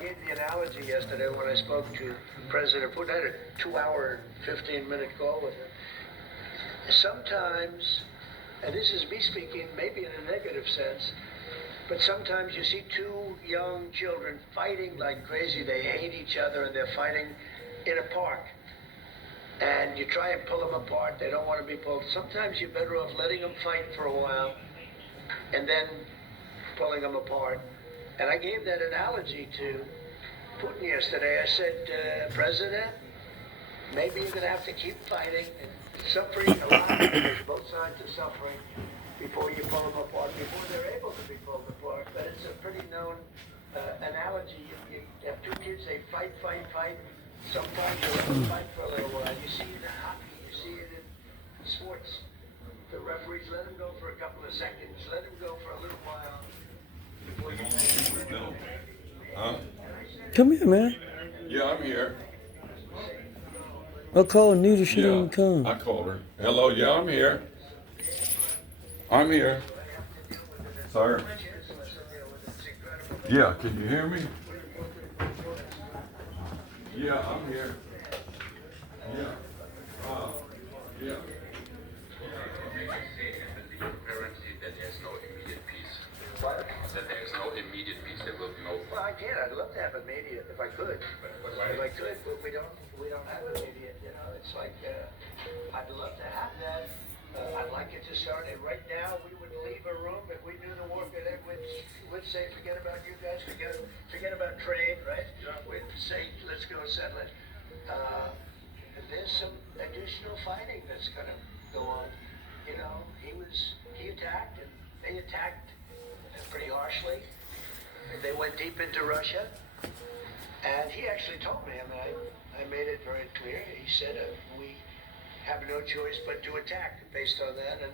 gave the analogy yesterday when I spoke to President Putin. I had a 2-hour, 15-minute call with him. Sometimes, and this is me speaking maybe in a negative sense, but sometimes you see two young children fighting like crazy. They hate each other and they're fighting in a park. And you try and pull them apart. They don't want to be pulled. Sometimes you're better off letting them fight for a while and then pulling them apart. And I gave that analogy to Putin yesterday. I said, President, maybe you're going to have to keep fighting and suffering a lot because both sides are suffering before you pull them apart, before they're able to be pulled apart. But it's a pretty known analogy. You have two kids, they fight. Sometimes you let them fight for a little while. You see it in hockey, you see it in sports. The referees let them go for a couple of seconds, let them go for a little while. Huh? Come here, man. Yeah, I'm here. I'll call Anita. She Yeah, didn't come. I called her. Hello, yeah, I'm here. I'm here. Sir? Yeah, can you hear me? Yeah, I'm here. Yeah. Yeah. That there's no immediate peace. What? That there is no immediate peace. There will be no. Well, I can. I'd love to have immediate if I could. If I could, but we don't have immediate. You know, it's like I'd love to have that. I'd like it to start. And right now, we would leave a room if we knew the war could end. We'd say, forget about you guys. Forget about trade, right? Yeah. We'd say, let's go settle it. There's some additional fighting that's going to go on. You know, he attacked, and they attacked pretty harshly. They went deep into Russia, and he actually told me, I mean, I made it very clear. He said, we have no choice but to attack based on that, and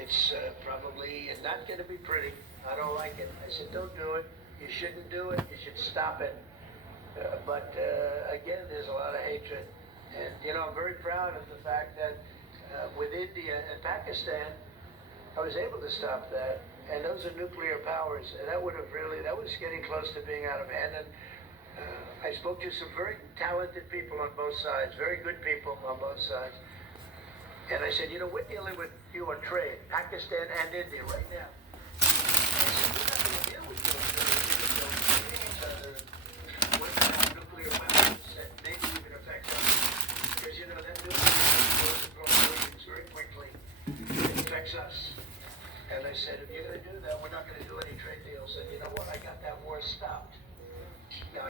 it's probably not going to be pretty. I don't like it. I said, don't do it. You shouldn't do it. You should stop it. But again, there's a lot of hatred. And, you know, I'm very proud of the fact that with India and Pakistan, I was able to stop that. And those are nuclear powers. And that was getting close to being out of hand. And I spoke to some very talented people on both sides, very good people on both sides. And I said, you know, we're dealing with you on trade, Pakistan and India right now. I said, we're not going to deal with you on trade.